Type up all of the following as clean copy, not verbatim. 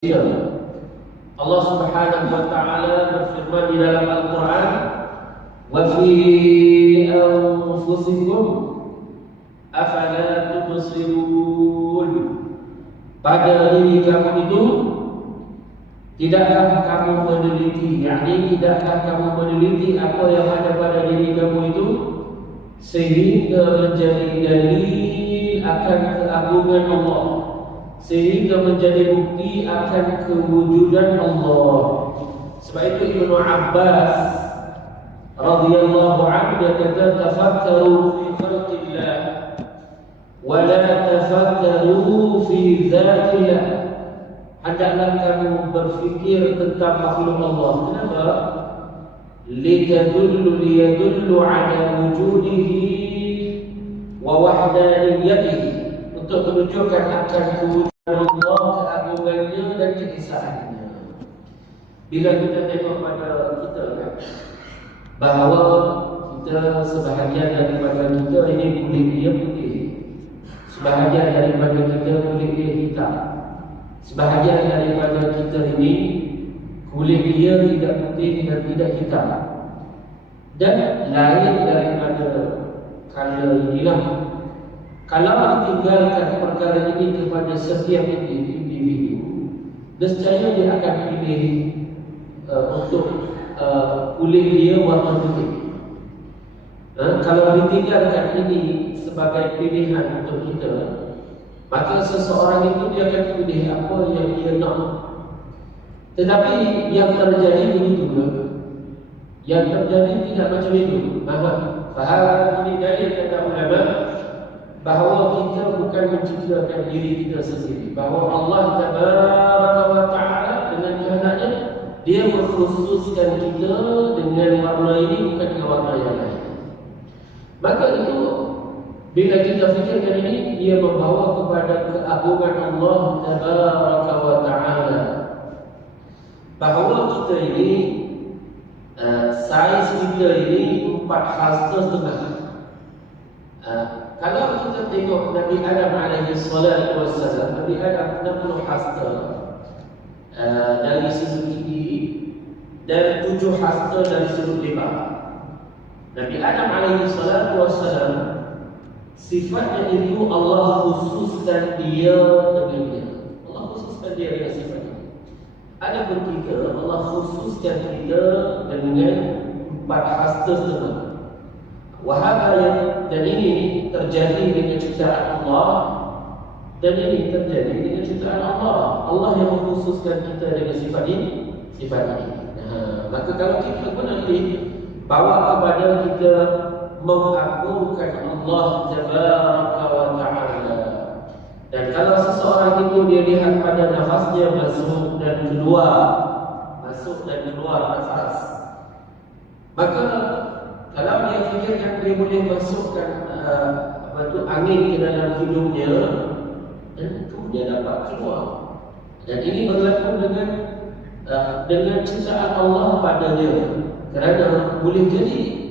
Allah Subhanahu wa taala berfirman di dalam Al-Qur'an, "Wa fi anfusikum afala tubsirun." Pada diri kamu itu tidakkah kamu meneliti, yakni tidakkah kamu meneliti apa yang ada pada diri kamu itu sehingga menjadi dalil akan keagungan Allah, sehingga menjadi bukti akan kewujudan Allah. Sebab itu Ibnu Abbas radhiyallahu anhu dia kata, tafakkaru fi khalqillah wa la tafakkaru fi dzatillah. Hendaklah kamu berfikir tentang makhluk Allah. Kenapa? Liyadullu ala wujudihi wa wahdaniyatihi, untuk menunjukkan akan kewujudan Allah, keagungannya dan keesaannya. Bila kita tengok pada kita kan, bahawa kita sebahagian daripada kita ini kulit dia putih, sebahagian daripada kita kulit dia hitam, sebahagian daripada kita ini kulit dia tidak putih dan tidak hitam, dan lain daripada color inilah. Kalau ditinggalkan perkara ini kepada setiap individu, nescaya dia akan pilih untuk kulit dia warna putih. Kalau ditinggalkan ini sebagai pilihan untuk kita, maka seseorang itu dia akan pilih apa yang dia nak. Tetapi yang terjadi begitu pula. Yang terjadi tidak macam itu. Faham ini dalil kata ulama bahawa kita bukan menciptakan diri kita sendiri, bahawa Allah Tabaraka wa Ta'ala dengan kehendaknya dia mengkhususkan kita dengan warna ini bukan dengan warna yang lain. Maka itu bila kita fikirkan ini, dia membawa kepada keagungan Allah Tabaraka wa Ta'ala, bahawa kita ini saiz kita ini 4,5. Kalau kita tengok Nabi Adam alaihi salatu wassalam, Nabi Adam 60 hasta dari sudut gigi dan 7 hasta dari sudut lebar. Nabi Adam alaihi salatu wassalam sifatnya itu Allah khususkan dia dengannya. Allah khususkan dia dengan sifat ini. Ada bertiga, Allah khususkan kita dengan 4 hasta setengah. Wahada yang dan ini terjadi dengan ciptaan Allah, dan ini terjadi dengan ciptaan Allah. Allah yang mengkhususkan kita dengan sifat ini. Maka kalau kita pun nanti bawa kepada kita mengagungkan Allah Tabaraka wa Ta'ala, dan kalau seseorang itu dia lihat pada nafasnya masuk dan keluar nafas, maka kalau dia fikirkan dia boleh masukkan angin ke dalam hidungnya dan kemudian dapat keluar, dan ini berlaku dengan ciptaan Allah padanya. Kerana boleh jadi,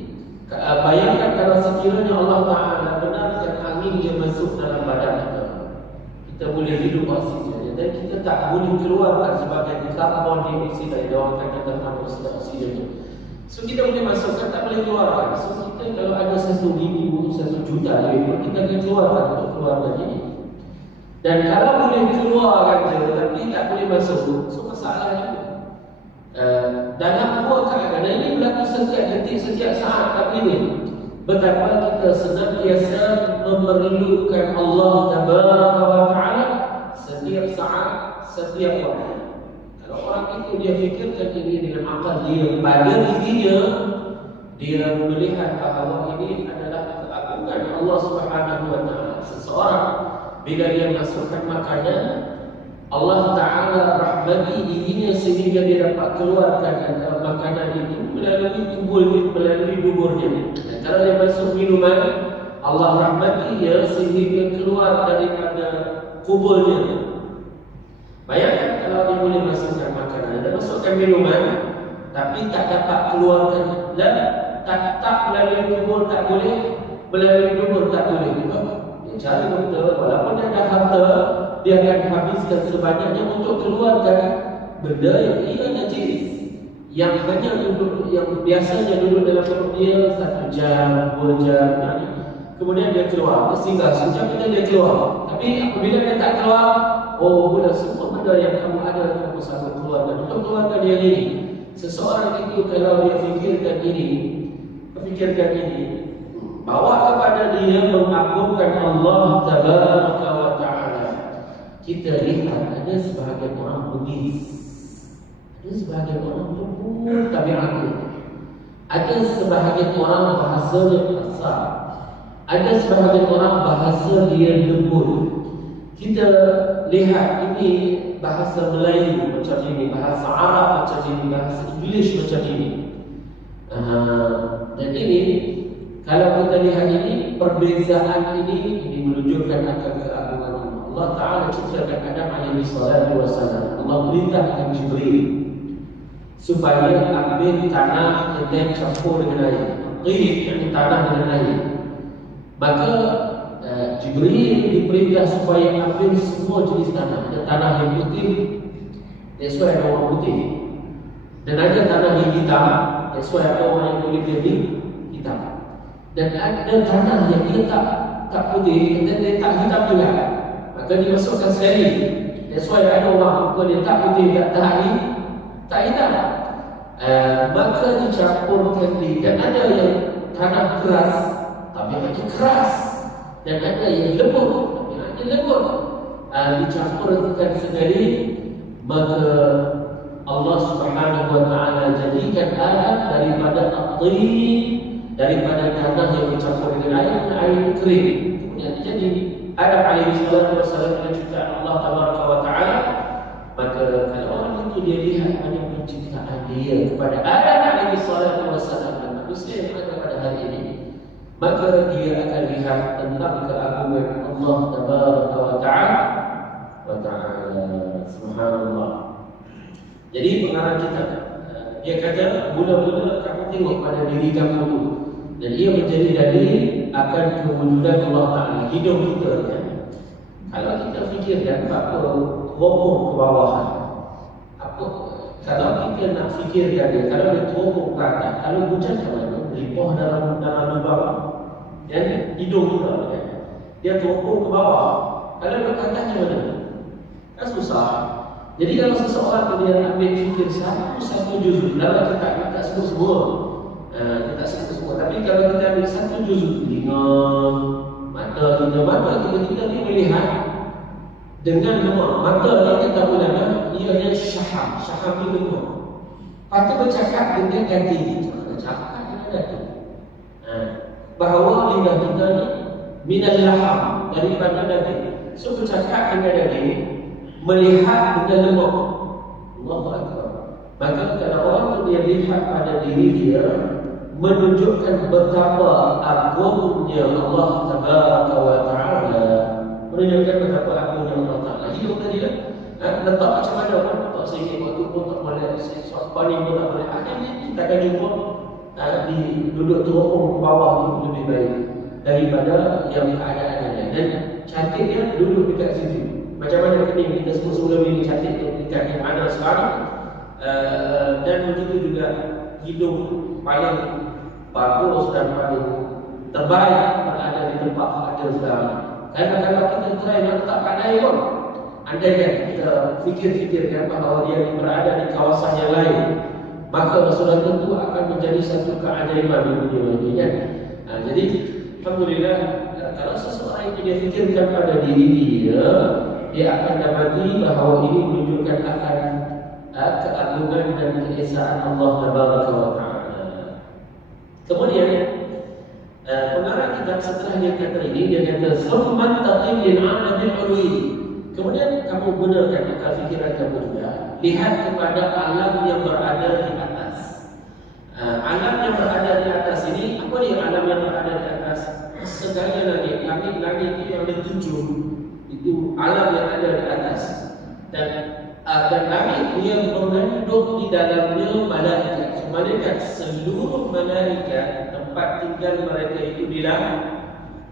bayangkan kalau sekiranya Allah Ta'ala benarkan angin dia masuk dalam badan kita boleh hidup oksigen, dan kita tak boleh keluarkan sebagai karbon dioksida, dia orang kata karbon oksida. So kita boleh masukkan, tak boleh keluarkan. So kita kalau ada 1,000, 1 juta lebih, kita akan keluarkan untuk keluarkan ini. Dan kalau boleh keluarkan je, tapi tak boleh masuk, so masalah juga. Dalam 2 keadaan ini berlaku setiap detik, setiap saat. Tapi ini betapa kita senantiasa memerlukan Allah Tabaraka wa Ta'ala setiap saat, setiap waktu. Kalau orang itu dia fikirkan ini dengan akal dia, pada dirinya dia melihat bahawa ini adalah keagungan Allah Subhanahu wa Ta'ala. Seseorang bila dia masukkan makanan, Allah Ta'ala rahmati dirinya sehingga dia dapat keluarkan makanan itu melalui tubuhnya, melalui duburnya. Dan kalau dia masuk minuman, Allah rahmati dia sehingga keluar daripada kubulnya. Bayangkan kalau dia boleh masukkan makanan dan masukkan minuman, tapi tak dapat keluarkan, dan tak melalui kubur tak boleh, melalui dubur tak boleh. Dia cari doktor, walaupun dia ada harta, dia akan habiskan sebanyaknya untuk keluarkan benda yang ia najis, yang hanya duduk, yang biasanya duduk dalam perut dia 1 jam, 2 jam, kemudian dia keluar, dia singgah sejam, kemudian dia keluar. Tapi apabila dia tak keluar, oh mula semua benda yang kamu ada kamu sanggup keluarkan untuk keluarkan dia ini. Seseorang itu kalau dia fikirkan ini, bawa kepada dia mengagungkan Allah Tabaraka wa Ta'ala. Kita lihat ada sebahagian orang Buddhis, ada sebahagian orang lembut tabiatnya, ada sebahagian orang bahasanya kasar, ada sebahagian orang bahasa dia lembut. Kita lihat ini bahasa Melayu macam ini, bahasa Arab macam ini, bahasa English macam ini. Dan ini kalau kita lihat ini perbezaan ini menunjukkan akan keagungan Allah. Allah Taala ciptakan Adam alaihi salatu wasallam. Allah perintahkan Jibril supaya ambil tanah dan campur dengan air. Qih, tanah dengan air. Maka Jibril diperintah supaya ambil semua jenis tanah. Ada tanah yang putih, that's why ada orang putih. Dan ada tanah yang hitam, that's why ada orang yang kulit dia hitam. Dan ada tanah yang dia tak putih, dan dia tak hitam juga, maka dimasukkan sekali. That's why ada orang muka dia tak putih, tak hitam. Maka dicampurkan di, dan ada yang tanah keras tapi macam keras, dan ada yang lembut, dicampurkan sekali. Maka Allah Subhanahu wa Ta'ala jadikan Adam daripada at-tin, daripada tanah yang dicampur dengan air itu kering. Kemudian jadi Adam alaihi salatu wasallam mencipta Allah Tabaraka wa Ta'ala. Maka kalau orang itu dia lihat hanya penciptaan dia kepada Adam alaihi salatu wasallam dan manusia yang ada pada hari ini, maka dia akan lihat tentang keagungan Allah Tabaraka wa Ta'ala. Subhanallah. Jadi pengarang kita, dia kata mula-mula kamu tengok pada diri kamu dulu, dan ia menjadi dalil akan kewujudan Allah Ta'ala. Hidup kita kan, kalau kita fikirkan apa teropong ke bawah, apa kalau kita nak fikirkan dia, kalau dia teropong ke atas, kalau hujan ke mana, limpah dalam lubang dan hidung kita kan, dia teropong ke bawah. Kalau dia ke atas macam mana? Kan susah. Jadi kalau seseorang dia ambil fikir satu juzuk, dalam kita tak semua, kita semua. Tapi kalau kita ambil satu juzuk, telinga, mata kita ni melihat dengan lemah. Mata ni kita ulama, ianya syaham ni lemah. Patut bercakap dengan ganti, bercakap dengan ganti. Bahawa lidah kita ni minal laham, daripada daging. So bercakap dengan daging, melihat dengan lemah. Allahu Akbar. Maka kalau orang tu dia lihat pada diri dia, menunjukkan betapa agungnya Allah Tabaraka wa Ta'ala, menunjukkan betapa agungnya Allah Ta'ala. Hidup tadi lah, letak macam mana orang letak sikit, waktu pun tak boleh, suatu paling pun tak boleh. Akhirnya kita akan jumpa duduk teropong ke bawah itu lebih baik daripada yang keadaannya. Dan cantiknya duduk dekat situ. Macam mana kita semua ini cantik dekat yang ada sekarang. Dan begitu juga hidung paling bagus dan paling terbaik berada di tempat ada sekarang. Karena kalau kita try nak letak pandai pun, andai kan kita fikir-fikirkan bahawa dia berada di kawasan yang lain, maka sudah tentu akan menjadi satu keajaiban di dunia ini kan. Jadi alhamdulillah, kalau seseorang itu dia fikirkan pada diri dia akan dapati bahawa ini menunjukkan akan keagungan dan keesaan Allah Tabaraka wa Ta'ala. Kemudian pengarang kitab setelah dia kata ini, dia kata summan taqil al-'alamil 'ulwi. Kemudian kamu gunakan akal fikiran kamu juga, lihat kepada alam yang berada di atas. Alam yang berada di atas ini, apa dia alam yang berada di atas? Segala langit itu yang ditunjuk, itu alam yang ada di atas. Dan langit dia mengandung di dalamnya malaikat. Malaikat, seluruh malaikat tempat tinggal mereka itu di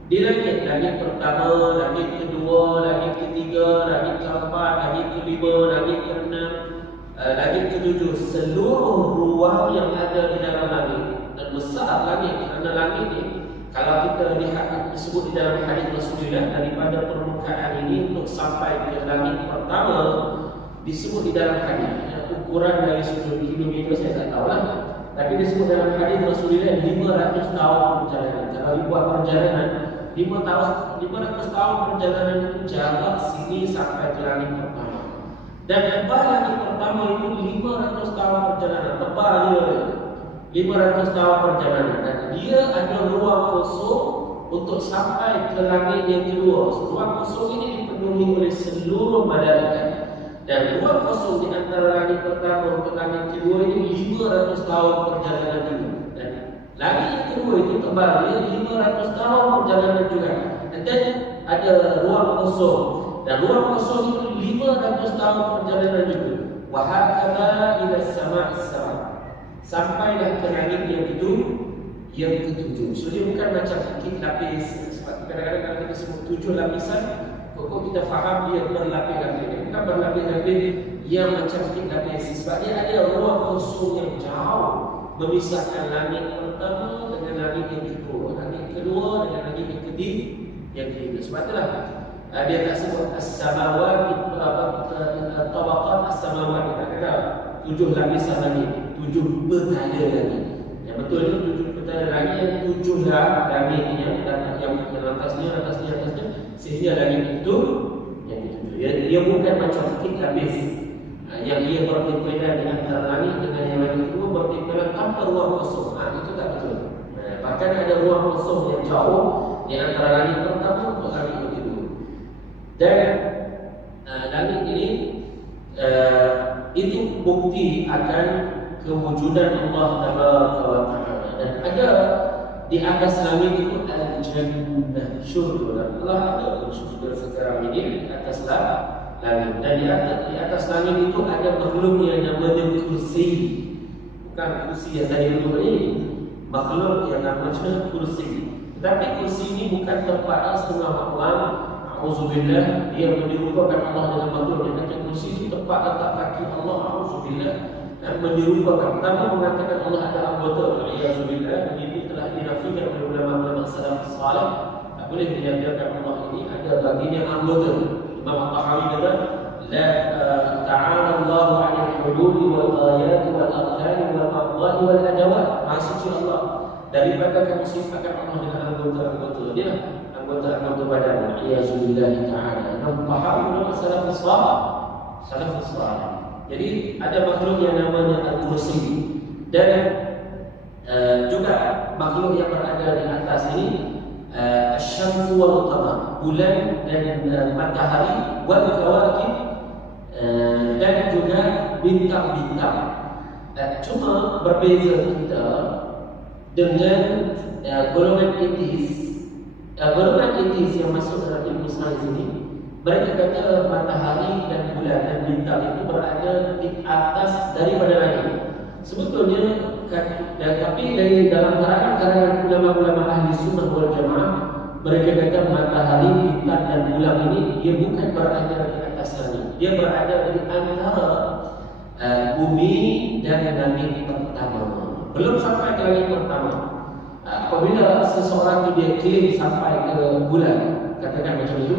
Di langit pertama, langit kedua, langit ketiga, langit keempat, langit kelima, langit keenam, langit ketujuh. Seluruh ruang yang ada di dalam langit, dan besar langit kerana langit ni, kalau kita lihat disebut di dalam hadis Rasulullah, daripada permukaan ini untuk sampai ke langit pertama disebut di dalam hadis. Ukuran dari sudut kilometer saya tak tahu lah, tapi disebut dalam hadis Rasulullah 500 tahun perjalanan. Kalau dibuat perjalanan 500 tahun perjalanan itu jarak sini sampai ke langit pertama. Dan tebal langit pertama itu 500 tahun perjalanan. Tebal dia 500 tahun perjalanan. Dan dia ada ruang kosong untuk sampai ke langit yang kedua. Ruang kosong ini dipenuhi oleh seluruh malaikat. Dan ruang kosong di antara langit pertama untuk langit kedua ini 500 tahun perjalanan juga. Dan langit yang kedua itu tebal dia 500 tahun perjalanan juga. Dan ada ruang kosong. Dan ruang kosong itu 500 tahun perjalanan juga. Wa hakadha ila sama'is sama'. Sampailah ke langit yang ketujuh. So dia bukan macam lapis. Sebab kadang-kadang kalau kita sebut 7 lapisan, kok kita faham dia berlapis-lapis. Dia bukan berlapis-lapis yang macam lapis. Sebab dia ada ruang kosong yang jauh memisahkan langit pertama dengan langit yang kedua, langit kedua dengan langit yang ketiga. Sebab itulah dia tak sebut as-samawati, tabaqat as-samawati. Kita kata 7 lapisan langit, 7 berkala langit. Yang betul itu 7 berkala langit, yang 7 lah langit yang atasnya, sehingga langit itu yang ketujuh. Dia bukan macam lapis yang dia bertimpilan di antara langit dengan yang langit kedua bertimpilan tanpa ruang kosong. Itu tak betul. Bahkan ada ruang kosong yang jauh di antara langit pertama untuk langit yang kedua. Dan langit ini itu bukti akan kewujudan Allah Taala. Dan ada di atas langit itu al-jannah, syurga. Allah ada syurga sekarang ini di atas langit. Dan di atas langit itu ada makhluk yang namanya kursi. Bukan kursi yang saya duduk ini, makhluk yang namanya kursi. Tetapi kursi ini bukan tempat setengah makhluk. Auzubillah, dia menyerupakan Allah dengan makhluk. Dia kata kursi itu tempat letak kaki Allah. Auzubillah. Dan menyerupakan, pertama mengatakan Allah ada anggota. Auzubillah, ini telah dinafikan oleh ulama-ulama salaf salih. Tak boleh menyatakan Allah ini ada baginya anggota. Imam At-Tahawi kata, la ta'ala Allah 'anil hudud wal ayat wal arkan wal aqwal wal adawat. Maksudnya Allah daripada kamu sifatkan Allah dengan anggota-anggota dia, anggota-anggota badan. Auzubillah ta'ala. Imam At-Tahawi ulama salaf salih. Jadi ada makhluk yang namanya al-kursi. Dan juga makhluk yang berada di atas ini asy-syamsu wal qamar, bulan dan matahari, wal kawakib, dan juga bintang-bintang. Cuma berbeza kita dengan golongan etis. Golongan etis yang masuk dalam ilmu sains ini, mereka kata matahari dan bulan dan bintang itu berada di atas daripada langit. Sebetulnya tapi dari dalam karangan ulama-ulama ahli sunnah wal jamaah, mereka kata matahari, bintang dan bulan ini dia bukan berada di atas langit. Dia berada di antara bumi dan langit pertama. Belum sampai ke langit pertama. Apabila seseorang itu dia klaim sampai ke bulan, katakan macam itu,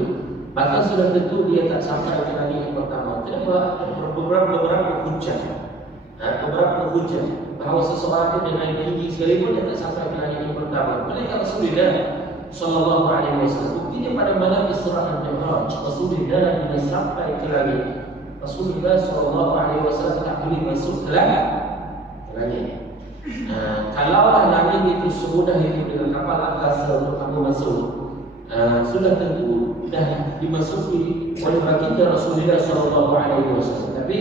maka sudah tentu dia tak sampai ke langit yang pertama. Kenapa? Beberapa hujah. Beberapa hujah bahawa seseorang itu dengan tinggi sekalipun dia tak sampai ke langit yang pertama. Mereka Rasulullah sallallahu alaihi wasallam, buktinya pada malam Isra dan Mi'raj, Rasulullah tidak sampai ke langit. Rasulullah sallallahu alaihi wasallam tak boleh masuk ke langit. Kalaulah langit itu semudah itu dengan kapal angkasa untuk kamu masuk, sudah tentu dah dimasuki oleh baginda Rasulullah sallallahu alaihi wasallam. Tapi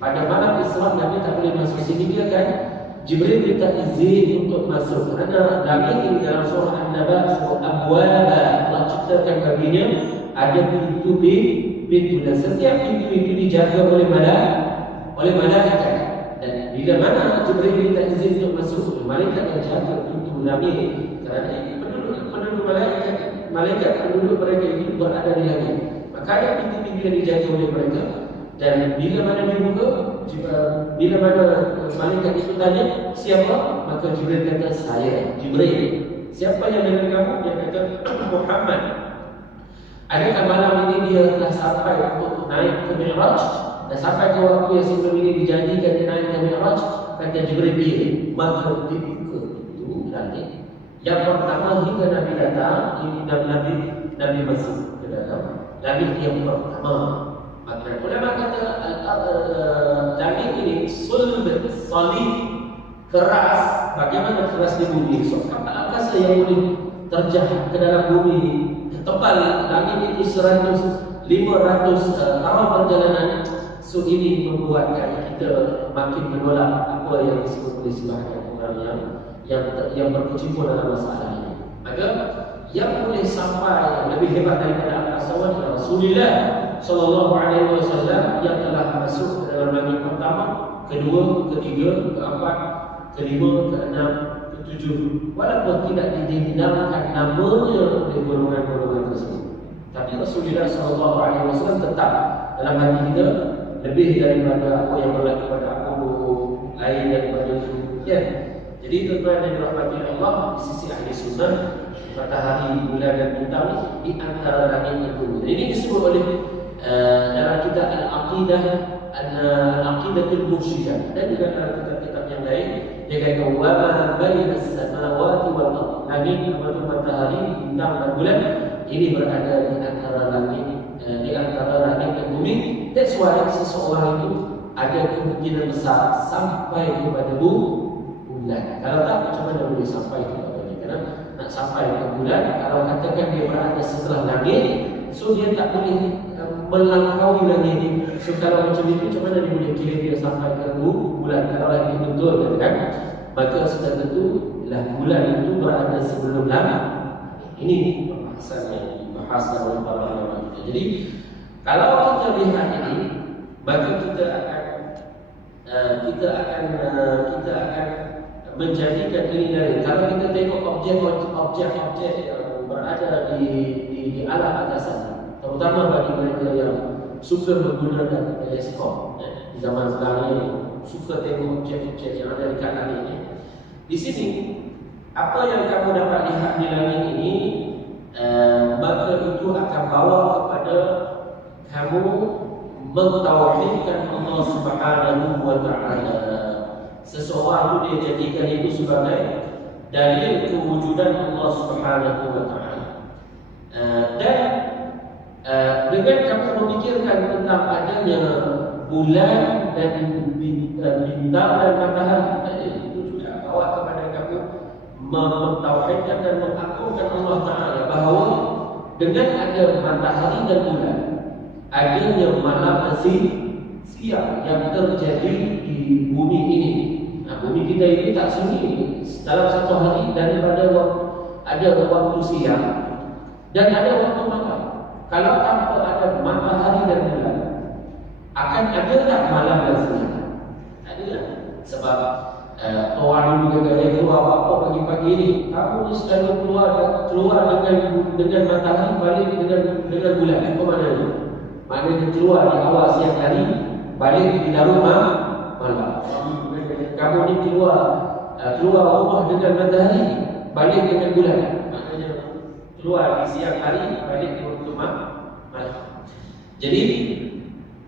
pada malam Isra Nabi tak boleh masuk sini, dia kan Jibril minta izin untuk masuk. Kerana Nabi ini dalam surah An-Naba sebut abwaba, Allah ciptakan baginya ada pintu dan setiap pintu itu dijaga oleh malaikat. Dan bila mana Jibril minta izin untuk masuk, malaikat yang jaga pintu Nabi. Kerana penduduk malaikat malaikat penduduk mereka ini berada di langit. Maka ada pintu-pintu yang dijaga oleh mereka. Dan bila mana dibuka, bila mana malaikat itu tanya siapa, maka Jibril kata saya, Jibril. Siapa yang dengan kamu? Dia kata Muhammad. Adakah malam ini dia telah sampai untuk naik ke Mi'raj? Dan sampai ke waktu yang sebelum ini dijanjikan dia naik ke Mi'raj? Kata Jibril, iya. Maka dibuka itu langit. Yang pertama hingga Nabi datang, ini Nabi masuk ke dalam langit yang pertama. Maka ulama kata langit ini sulb, salib, keras. Bagaimana keras di bumi? So, kapal angkasa yang boleh terjah ke dalam bumi tebal, langit itu 500 tahun perjalanan. So ini membuatkan kita makin menolak apa yang disebut oleh sebahagian orang yang berkecimpung dalam masalah ini. Maka yang boleh sampai lebih hebat daripada al-asawad adalah Rasulullah sallallahu alaihi wasallam yang telah masuk ke dalam langit pertama, kedua, ketiga, keempat, kelima, keenam, ketujuh. Walaupun tidak dinamakan namanya oleh golongan-golongan tersebut, tapi Rasulullah sallallahu alaihi wasallam tetap dalam hati kita lebih daripada apa yang berlaku pada aku lain daripada itu. Ya. Jadi tuan-tuan yang dirahmati Allah, di sisi ahli sunnah, matahari, bulan dan bintang di antara langit itu. Ini disebut oleh dalam kitab Al-Aqidah, Al-Aqidatul Mursyidah, dan juga dalam kitab-kitab yang lain dia kata wa ma baina as-samawati wal ardh. Langit atau matahari, bintang dan bulan ini berada di antara langit, di antara langit dan bumi. That's why seseorang itu ada kemungkinan besar sampai kepada bulan. Kalau tak, macam mana boleh sampai kepada bulan? Kerana nak sampai ke bulan, kalau katakan dia berada setelah langit, so dia tak boleh melangkaui langit ini. So kalau macam itu, macam mana dia boleh kira dia sampai ke bulan? Kalau lagi betul, kan? Maka sudah tentu lah bulan itu berada sebelum langit. Ini pembahasan yang dibahaskan oleh para ulama kita. Jadi kalau kita lihat ini, maka kita akan menjadikan ini dari, kalau kita tengok objek-objek yang berada di alam atas sana, terutama bagi mereka yang suka menggunakan teleskop di zaman sekarang ini, suka tengok objek-objek yang ada di kanan ini. Di sini, apa yang kamu dapat lihat di langit ini, maka itu akan bawa kepada kamu mentauhidkan Allah Subhanahu wa taala. Seseorang itu dia jadikan itu sebagai dalil kewujudan Allah Subhanahu wa taala. Dan dengan kamu memikirkan tentang adanya bulan dan bintang dan matahari, itu juga bawa kepada kamu mentauhidkan dan mengagungkan Allah Taala bahawa dengan ada matahari dan bulan, adanya malam dan siang yang terjadi di bumi ini. Bumi kita ini tak sunyi dalam satu hari, daripada ada waktu siang dan ada waktu malam. Kalau tanpa ada matahari dan bulan, akan ada tak malam dan siang? Ada tak? Sebab orang dulu kata dia keluar apa pagi-pagi ini, kamu ni selalu keluar dengan matahari, balik dengan bulan. Apa maknanya? Maknanya keluar di awal siang hari, balik di larut malam. Kamu ni keluar rumah dengan matahari, balik dengan bulan. Maknanya keluar di siang hari, balik di waktu malam. Jadi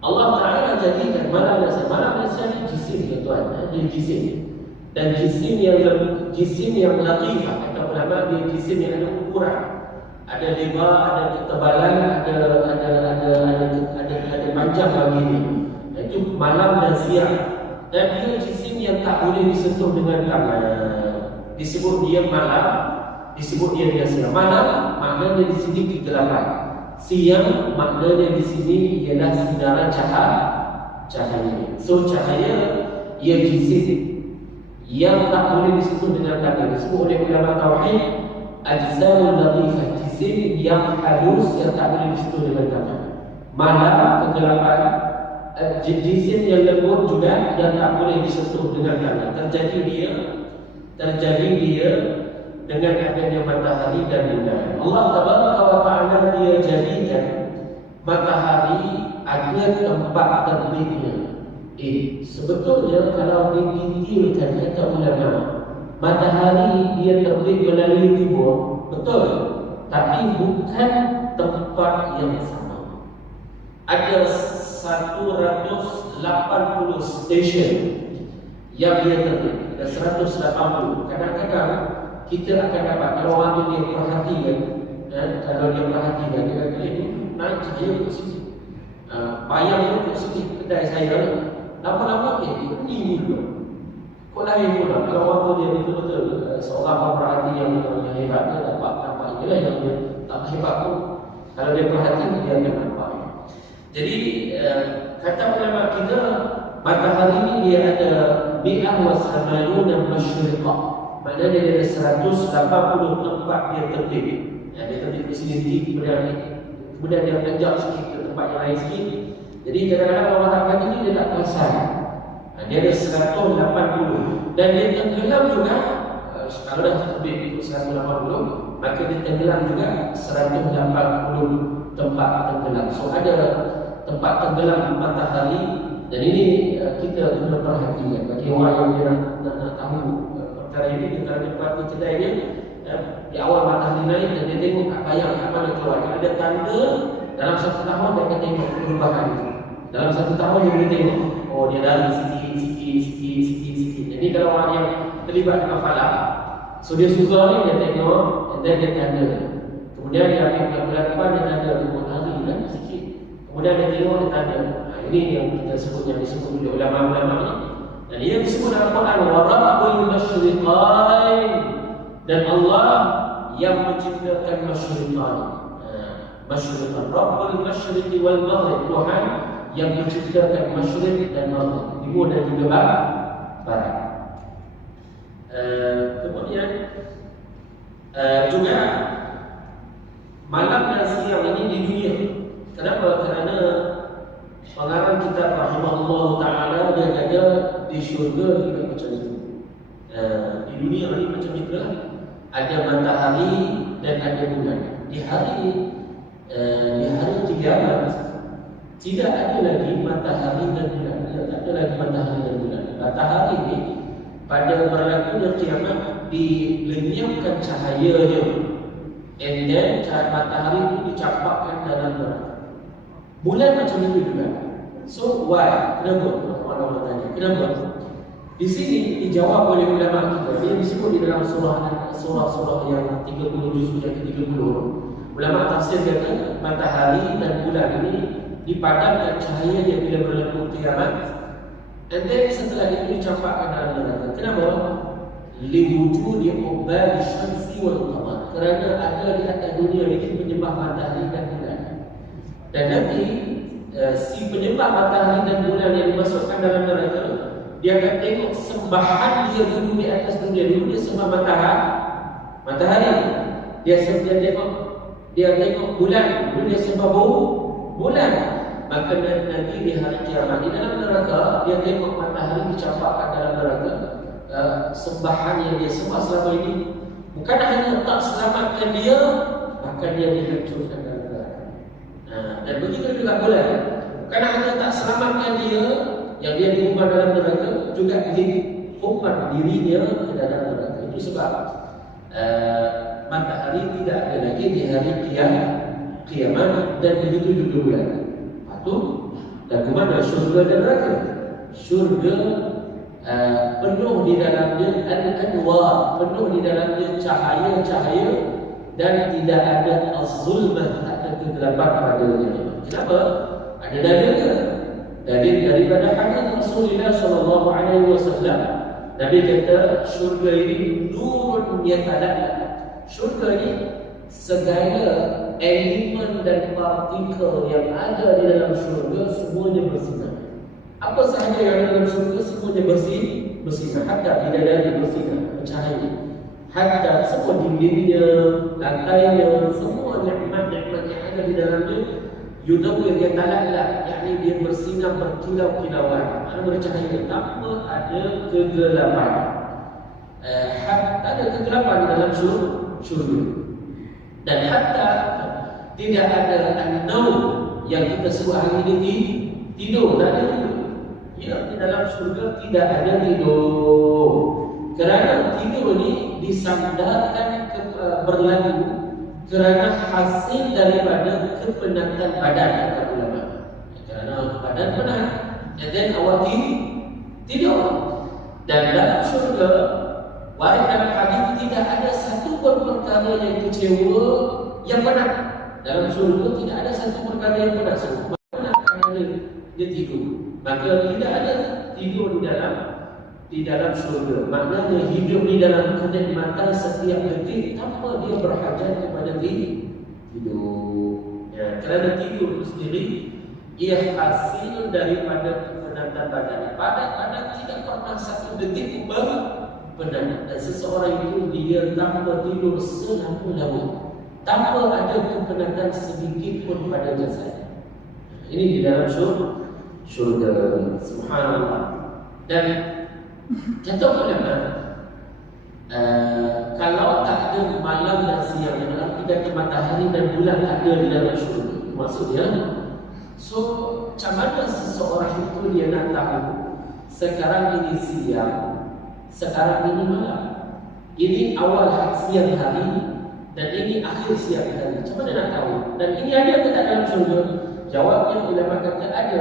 Allah Taala jadikan malam dan siang jisim, tuan-tuan, dia jisim. Dan jisim yang latifah, kata ulama, dia jisim yang ada ukuran, ada lebar, ada ketebalan, ada panjang bagi dia. Itu malam dan siang. Dan dia jisim yang tak boleh disentuh dengan tangan. Disebut dia malam, disebut dia siang. Malam maknanya di sini kegelapan. Siang maknanya di sini ialah sinaran cahaya. So cahaya ia jisim yang tak boleh disentuh dengan tangan. Disebut oleh ulama tauhid ajzamul latifah, jisim yang halus yang tak boleh disentuh dengan tangan. Malam kegelapan, jisim yang lembut juga yang tak boleh disentuh dengan tangan. Terjadi dia dengan adanya matahari dan bulan. Allah Tabaraka wa Ta'ala dia jadikan matahari ada tempat terbitnya. Sebetulnya kalau didetailkan kata ulama, matahari dia terbit melalui timur, betul, tapi bukan tempat yang sama. Ada 180 stesen yang dia terbit. Ada 180. Kadang-kadang kita akan dapat, kalau orang tu dia perhatikan, kalau dia perhatikan, dia kata ini naik cahaya ke sini, bayang ke sini kedai saya, lama-lama ini juga. Kok lain pula? Kalau orang tu dia betul-betul seorang pemerhati yang hebat, dia dapat nampak inilah yang dia tak hebat pun. Kalau dia perhati, dia akan nampak. Jadi kata ulama kita, matahari ini dia ada bi'ah wa samanuna masyriqah. Maknanya dia ada 180 tempat dia terbit. Dia terbit ke sini sikit, kemudian dia menanjak sikit ke tempat yang lain sikit. Jadi kadang-kadang orang tak perhati ni dia tak perasan. Dia ada 180 dan dia tenggelam juga. Kalau dah terbit 180, maka dia tenggelam juga 180 tempat tenggelam. So ada tempat tenggelam matahari, dan ini kita kena perhatikan bagi orang yang dia nak tahu perkara ini. Kalau dia perhati kedai dia, di awal matahari naik dan dia tengok bayang kat mana keluar. Kalau ada tanda dalam 1 tahun dia akan tengok perubahan itu. Dalam 1 tahun dia boleh tengok, oh dia lari sikit. Jadi kalau orang yang terlibat dengan falak, so dia susah ni dia tengok, dan dia tanda. Kemudian dia ambil bulan depan dia tanda, tengok hari kan sikit. Kemudian dia tengok dia tanda. Ini yang kita sebut, yang disebut oleh ulama-ulama ni. Dan ia disebut dalam Quran, wa rabbul masyriqain, dan Allah yang menciptakan masyriqain. Masyriqain, rabbul masyriqi wal maghrib, Tuhan yang menciptakan masyriq dan maghrib, timur dan juga barat. Kemudian juga malam dan siang ini di dunia. Kenapa? Kerana pengarang kitab rahimahullah ta'ala dia kata di syurga juga macam itu. Di dunia ini macam itu lah. Ada matahari dan ada bulan. Di hari kiamat tidak ada lagi matahari dan bulan. Tak ada lagi matahari dan bulan. Matahari ini pada berlakunya kiamat dilenyapkan cahayanya, and then cahaya matahari itu dicampakkan dalam neraka. Bulan macam itu juga. So why? Kenapa? Orang-orang tanya, kenapa? Di sini dijawab oleh ulama kita. Dia disebut di dalam surah yang 30 juz yang ke-30. Ulama tafsir kata matahari dan bulan ini dipadamkan cahayanya bila berlaku kiamat, and then setelah itu dicampakkan dalam neraka. Kenapa? Liwujudi ubad syamsi wal qamar. Kerana ada di atas dunia ini penyembah matahari dan bulan. Dan nanti si penyembah matahari dan bulan yang dimasukkan dalam neraka, dia akan tengok sembahan dia dulu di atas dunia. Dulu dia sembah matahari. Dia tengok bulan. Dulu dia sembah bulan. Maka nanti di hari kiamat di dalam neraka, dia tengok matahari dicampakkan dalam neraka. Sembahan yang dia sembah selama ini bukan hanya tak selamatkan dia, bahkan dia dihancurkan dalam neraka. Dan begitu juga bulan, bukan hanya tak selamatkan dia yang dia dihukum dalam neraka, juga dihukum dirinya ke dalam neraka. Itu sebab matahari tidak ada lagi di hari kiamat, dan begitu juga bulan. Dan kemana syurga dan neraka? Syurga penuh di dalamnya al-anwar, penuh di dalamnya cahaya-cahaya, dan tidak ada az-zulmah, tak ada kegelapan padanya. Kenapa? Ada dalilnya. Dalil daripada hadis Rasulullah sallallahu alaihi wasallam. Nabi kata syurga ini nurun yatalala. Syurga ini segala elemen dan partikel yang ada di dalam syurga semuanya bersinar. Apa sahaja yang ada dalam syurga semuanya bersinar. Hatta bidadari bersinar, bercahaya. Hatta semua dindingnya, lantainya, semua nikmat-nikmat yang ada di dalamnya, yudawir yatalala, yakni dia bersinar berkilau-kilauan, ada bercahaya, tanpa ada kegelapan. hatta ada kegelapan dalam syurga. Dan hatta tidak ada an-naum yang kita sebut hari ini tidur, tak ada tidur. Ya, di dalam syurga tidak ada tidur. Kerana tidur ni disandarkan berlalu kerana hasil daripada kepenatan badan, kata ulama. Kerana badan penat, dan awak tidur. Dan dalam syurga, waris dalam hadis tidak ada satu pun perkara yang kecewa yang penat. Dalam syurga tidak ada satu perkara yang penat. Semua penat kerana dia tidur. Maka tidak ada tidur di dalam syurga. Maknanya hidup di dalam kenikmatan setiap detik tanpa dia berhajat kepada tidur. Ya, kerana tidur itu sendiri ia hasil daripada kepenatan badan. Badan tidak pernah satu detik baru penat. Dan seseorang itu dia tanpa tidur selama-lama, tanpa ada kepenatan sedikit pun pada jasad. Ini di dalam syurga. Subhanallah. Dan kata ulama, kalau tak ada malam dan siang, yang artikan matahari dan bulan tak ada di dalam syurga, maksudnya, so macam mana seseorang itu dia nak tahu sekarang ini siang, sekarang ini malam, ini awal siang hari dan ini akhir siang hari? Macam mana nak tahu? Dan ini ada ke tak dalam syurga? Jawabnya ulama kata ada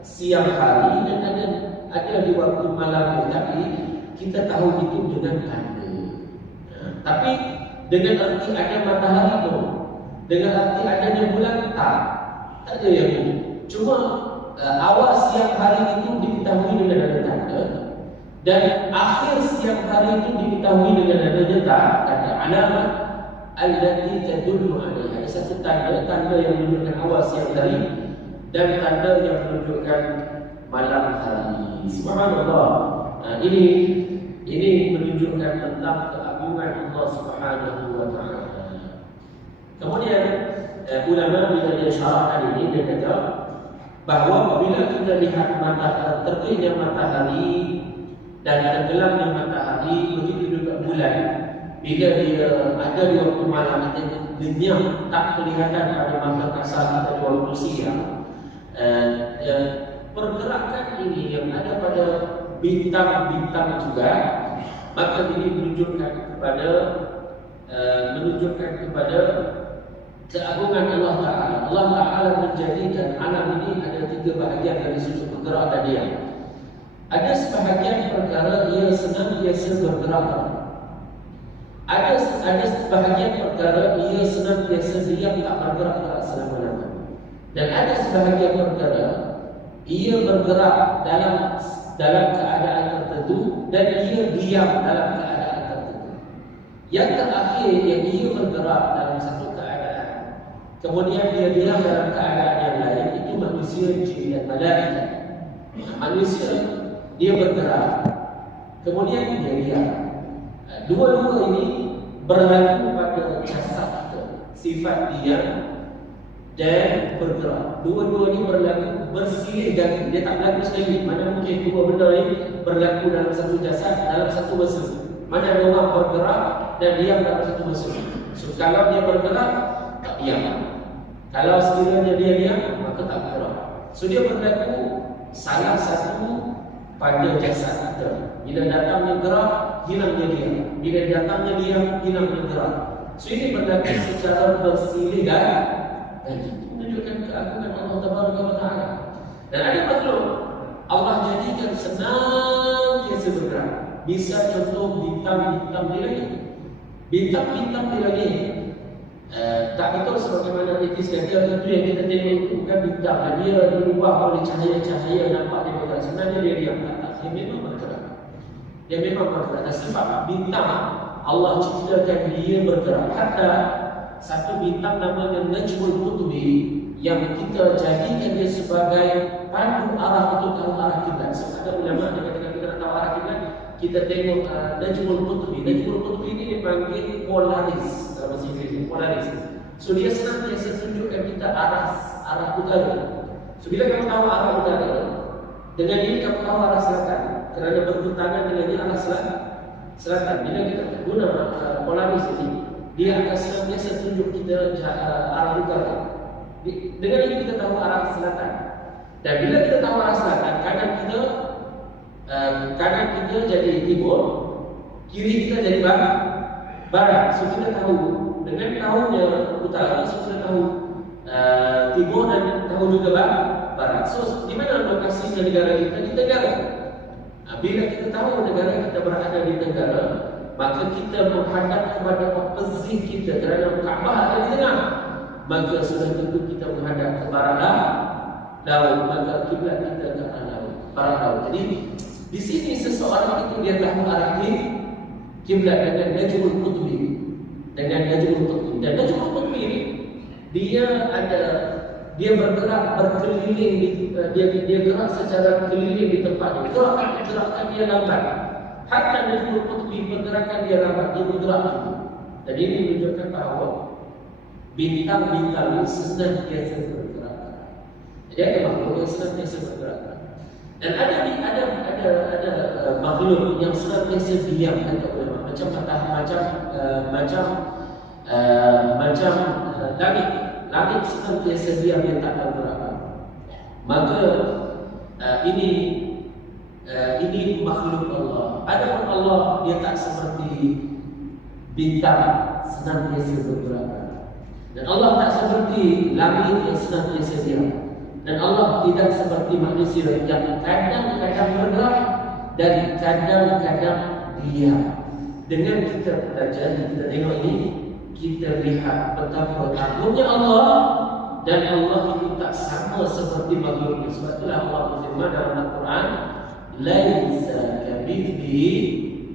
siang hari dan ada di waktu malam, tapi kita tahu itu dengan tanda. Tapi dengan arti ada matahari tu, dengan arti adanya bulan, tak ada yang ini. Cuma awal siang hari itu diketahui dengan ada tanda, dan akhir siang hari itu diketahui dengan adanya tanda. Alamat allati tadullu alaiha. Ada satu tanda yang menunjukkan awal siang hari dan tanda yang menunjukkan malam hari. Subhanallah. Ini menunjukkan tentang keagungan Allah Subhanahu wa taala. Kemudian ulama bila dia syarahkan ini, dia kata bahawa bila kita lihat terbitnya matahari dan tenggelamnya matahari, begitu juga bulan, bila dia ada di waktu malam, dia tak kelihatan pada mata kasar kita di waktu siang. Pergerakan ini yang ada pada bintang-bintang juga, maka ini menunjukkan kepada keagungan Allah Ta'ala. Allah Ta'ala menjadikan alam ini ada tiga bahagian dari sudut bergerak dan diam. Ada sebahagian perkara ia senantiasa bergerak. Ada sebahagian perkara ia senantiasa diam, tak bergerak selama-lama. Dan ada sebahagian perkara ia bergerak dalam keadaan tertentu dan ia diam dalam keadaan tertentu. Yang terakhir, yang ia bergerak dalam satu keadaan, kemudian dia diam dalam keadaan yang lain, itu manusia, jin dan malaikat. Manusia dia bergerak, kemudian dia diam. Dua-dua ini berlaku pada jasad kita, sifat diam dan bergerak. Dua-dua ini berlaku bersilih ganti. Dia tak berlaku sekali. Mana mungkin dua benda ini berlaku dalam satu jasad, dalam satu masa. Mana ada orang bergerak dan diam dalam satu masa. So kalau dia bergerak, tak diam. Kalau sekiranya dia diam, maka tak bergerak. So dia berlaku salah satu pada jasad kita. Bila datangnya gerak, hilang dia diam. Bila datangnya diam, hilang dia gerak. So ini berlaku secara bersilih ganti. Dan itu menunjukkan keagungan Allah Tabaraka wa Ta'ala. Dan ada makhluk Allah jadikan senantiasa bergerak. Bisa contoh bintang-bintang di langit. Bintang-bintang di langit tak betul sebagaimana etis kata, itu yang kita tengok itu bukan bintang. Dia dirubah oleh cahaya-cahaya, nampak dia bergerak. Sebenarnya dia diam. Dia memang bergerak. Dia memang bergerak. Dan sebab bintang Allah ciptakan dia bergerak. Hatta satu bintang namanya Najmul Qutbi yang kita jadikan dia sebagai pandu arah untuk tahu arah kiblat. So, ada ulama yang katakan kita nak tahu arah kiblat, kita tengok Najmul Qutbi. Najmul Qutbi ini dipanggil Polaris dalam bahasa Inggeris, Polaris. So dia senantiasa tunjukkan kita arah utara. So bila kamu tahu arah utara, dengan ini kamu tahu arah selatan. Kerana bertentangan dengan ini arah selatan. Bila kita guna Polaris ini, dia akan senantiasa tunjuk kita arah utara. Dengan ini kita tahu arah selatan. Dan bila kita tahu arah selatan, kanan kita jadi timur, kiri kita jadi barat. So kita tahu, dengan tahunya utara, so kita tahu timur dan tahu juga barat. So di mana lokasinya negara kita? Di tenggara. Bila kita tahu negara kita berada di tenggara, maka kita menghadap kepada opposite kita, kerana Kaabah ada di tengah. Maka sudah tentu kita menghadap ke barat laut, maka kiblat kita ke arah barat laut. Jadi di sini seseorang itu dia tahu arah kiblat dengan Najmul Qutbi. Dan Najmul Qutbi ini dia bergerak berkeliling, dia gerak secara keliling di tempat ini. Gerakan dia lambat. Hatta Najmul Qutbi pergerakan dia lambat, dia bergerak itu. Jadi ini menunjukkan bahawa bintang-bintang senantiasa bergerak. Jadi ada makhluk yang senantiasa bergerak. Dan ada makhluk yang senantiasa diam, kata ulama, macam langit senantiasa diam, dia tak bergerak. Maka ini makhluk Allah. Adapun Allah, dia tak seperti bintang senantiasa bergerak. Dan Allah tak seperti langit yang senantiasa diam. Dan Allah tidak seperti manusia yang kadang-kadang bergerak dan kadang-kadang diam. Dengan kita belajar, kita tengok ini, kita lihat betapa agungnya Allah. Dan Allah itu tak sama seperti makhluknya. Sebab itulah Allah berfirman dalam Al-Quran, laisa kamitslihi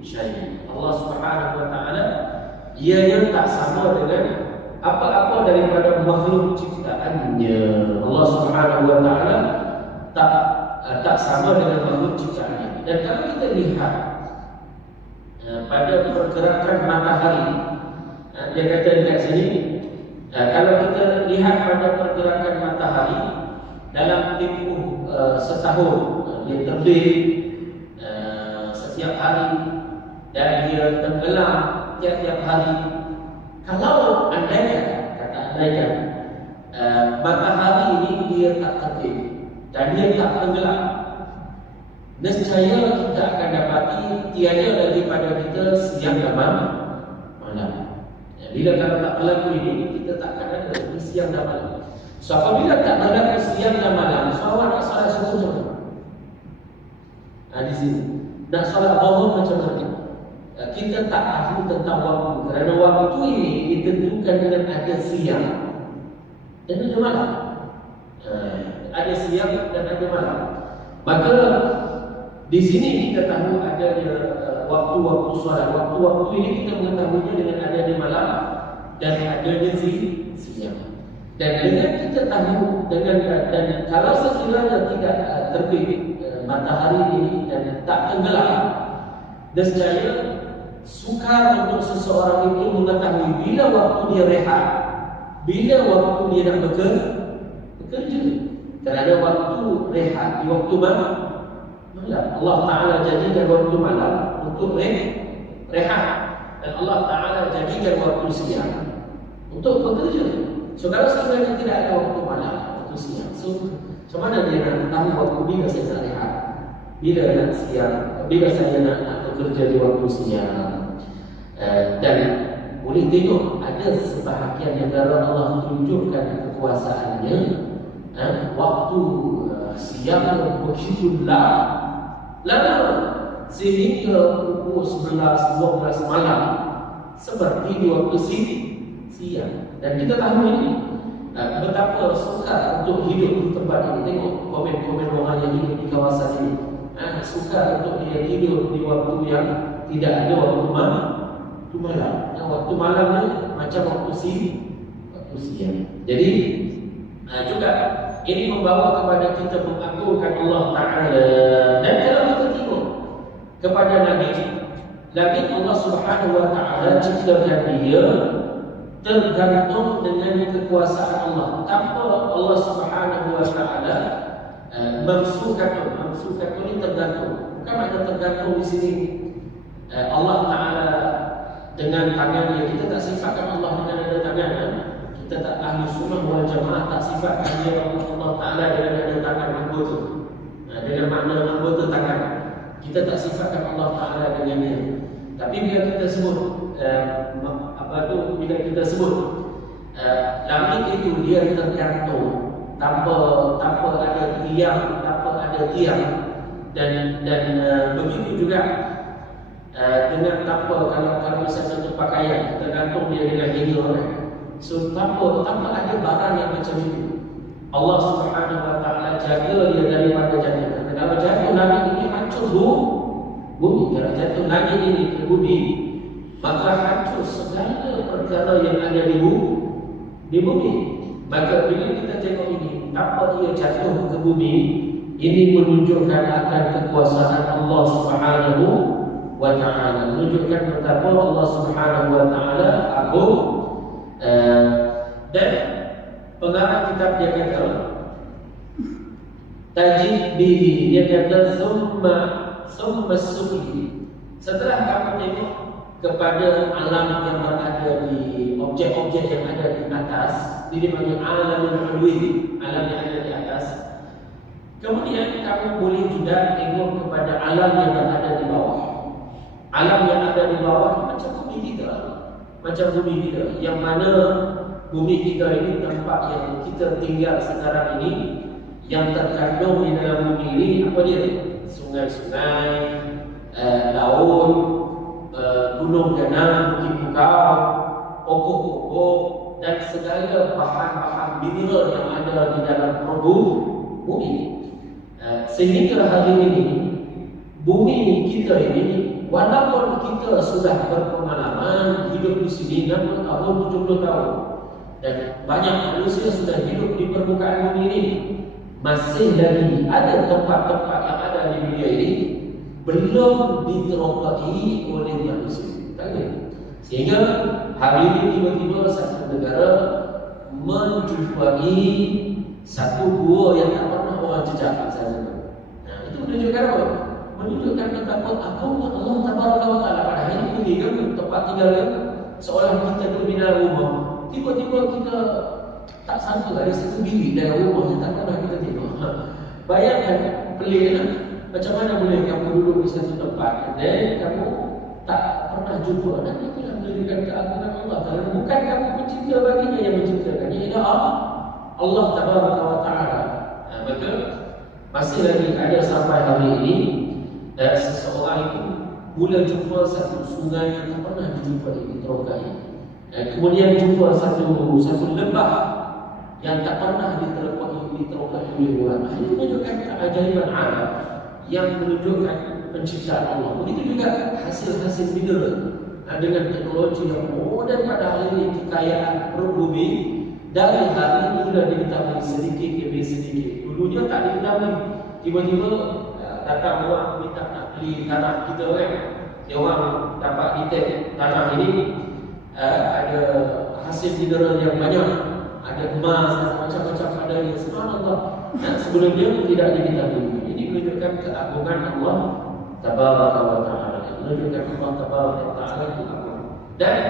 syai'. Allah Subhanahu wa taala, ianya tak sama dengan apa-apa daripada makhluk ciptaannya. Allah Subhanahu wa taala tak sama dengan makhluk ciptaannya. Dan kalau kita lihat pada pergerakan matahari, dia kata dekat sini, kalau kita lihat pada pergerakan matahari dalam tempoh setahun, dia terbit setiap hari dan dia tenggelam tiap-tiap hari. Kalau andaikan matahari ini dia tak terbit dan dia tak tenggelam, nescaya kita akan dapati tiada daripada kita siang dan malam. Bila kalau tak berlaku ini, kita tak akan ada siang dan malam. So apabila tak berlaku siang dan malam, so awak nak salat subuh macam mana? Di sini nak salat zuhur macam mana? Kita tak tahu tentang waktu, kerana waktu ini ditentukan dengan ada siang dan ada malam. Ada siang dan ada malam. Maka di sini kita tahu adanya waktu-waktu solat. Waktu-waktu ini kita mengetahuinya dengan adanya malam dan adanya siang. Dan dengan kita tahu dan kalau sekiranya tidak terbit matahari ini dan tak tenggelam, nescaya sukar untuk seseorang itu mengetahui bila waktu dia rehat, bila waktu dia nak bekerja. Kerana waktu rehat di waktu malam. Allah Ta'ala jadikan waktu malam untuk rehat, dan Allah Ta'ala jadikan waktu siang untuk bekerja. So kalau sebenarnya tidak ada waktu malam, waktu siang, so macam mana dia nak tahu waktu bila saya nak rehat, bila nak siang, bila saya nak bekerja di waktu siang. Dan boleh tengok ada sebahagian negara Allah tunjukkan kekuasaannya, waktu siang begitu lama sehingga pukul 11-12 malam seperti di waktu siang. Dan kita tahu ini betapa sukar untuk hidup di tempat ini. Tengok komen-komen orang yang hidup di kawasan ini, sukar untuk dia hidup di waktu yang tidak ada waktu malam. Waktu malamnya macam waktu siang. Jadi juga ini membawa kepada kita mengagungkan Allah Ta'ala. Dan kalau kita tengok kepada langit Allah Subhanahu wa Ta'ala ciptakan dia tergantung dengan kekuasaan Allah. Tanpa Allah Subhanahu wa Ta'ala mamsukan ini tergantung. Bukan ada tergantung di sini Allah Ta'ala dengan tangannya. Kita tak sifatkan Allah dengan ada tangan. Kita tak ahli sunnah wal jamaah tak sifatkan dia Allah Ta'ala dengan ada tangan anggota. Dengan makna anggota tangan. Kita tak sifatkan Allah Ta'ala dengan dia. Tapi bila kita sebut bila kita sebut langit itu dia tergantung tanpa ada tiang, dan begitu juga dengan kalau misalnya untuk pakaian tergantung dia dengan hanger. So tanpa ada barang yang macam itu. Allah Subhanahu Wa Taala jaga dia daripada jatuh. Kalau jatuh langit ini hancur bumi. Kalau jatuh langit ini ke bumi, maka hancur segala perkara yang ada di bumi. Maka bila kita tengok ini, tanpa ia jatuh ke bumi, ini menunjukkan akan kekuasaan Allah Subhanahu Wa Taala, menunjukkan betapa Allah Subhanahu Wa Taala agung. Dan pengarang kitab dia kata tajid bihi, dia kata summa sufli. Setelah kamu tengok kepada alam yang berada di objek-objek yang ada di atas, ini dipanggil alam ulwi, alam yang ada di atas. Kemudian kamu boleh juga tengok kepada alam yang berada di bawah. Alam yang ada di bawah macam bumi kita, yang mana bumi kita ini tempat yang kita tinggal sekarang ini, yang terkandung di dalam bumi ini apa dia? Sungai-sungai, laut, gunung ganang, bukit bukau, pokok-pokok, dan segala bahan-bahan mineral yang ada di dalam perut bumi. Sehingga hari ini bumi kita ini, walaupun kita sudah berpengalaman hidup di sini 60 tahun, 70 tahun, dan banyak manusia sudah hidup di permukaan bumi ini, masih lagi ada tempat-tempat yang ada di dunia ini belum diterokai oleh manusia. Sehingga hari ini tiba-tiba satu negara menjumpai satu gua yang tak pernah orang jejak sana. Itu menunjukkan apa? Menunjukkan betapa agungnya Allah Tabaraka wa Taala. Padahal ini bumi kan tempat tinggal kan, seolah kita berbina rumah. Tiba-tiba kita tak sangka ada satu bilik dalam rumah yang tak pernah kita tengok. Bayangkan, pelik kan? Macam mana boleh kamu duduk di satu tempat dan kamu tak pernah jumpa? Dan itulah menunjukkan keagungan Allah. Kalau bukan kamu pencipta baginya yang menciptakan, ialah Allah Tabaraka wa Taala. Maka masih lagi ada sampai hari ini seseorang itu mula jumpa satu sungai yang tak pernah dijumpai di terokai. Kemudian jumpa satu lembah yang tak pernah diterokai oleh orang. Ini menunjukkan keajaiban alam yang menunjukkan penciptaan Allah. Begitu juga hasil-hasil mineral dengan teknologi yang moden pada hari ini, kekayaan perut bumi dari hari ini sudah diketahui sedikit demi sedikit. Dulunya tak diketahui. Tiba-tiba datang orang minta nak beli tanah kita kan. Dia orang dapat detect tanah ini ada hasil mineral yang banyak, ada emas dan macam-macam adanya. Subhanallah. Dan sebelumnya tidak diketahui. Ini menunjukkan keagungan Allah Tabaraka wa Taala. Menunjukkan Allah Tabaraka wa Taala itu agung. Dan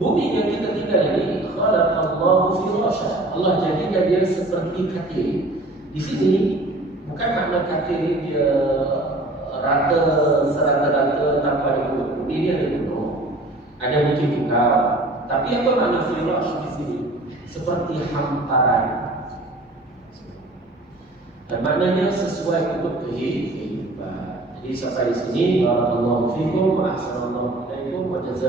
bumi yang kita tinggal ini, khalaqallahu firasha. Allah jadikan dia seperti katil. Di sini bukan makna katil dia rata serata-rata tanpa duduk. Bumi dia ada gunung, ada bukit bukau. Tapi apa makna firash di sini? Seperti hamparan. Dan maknanya sesuai untuk kehidupan. Jadi sampai di sini, barakallahu fikum wa ahsanallahu ilaikum wa jazakumullah.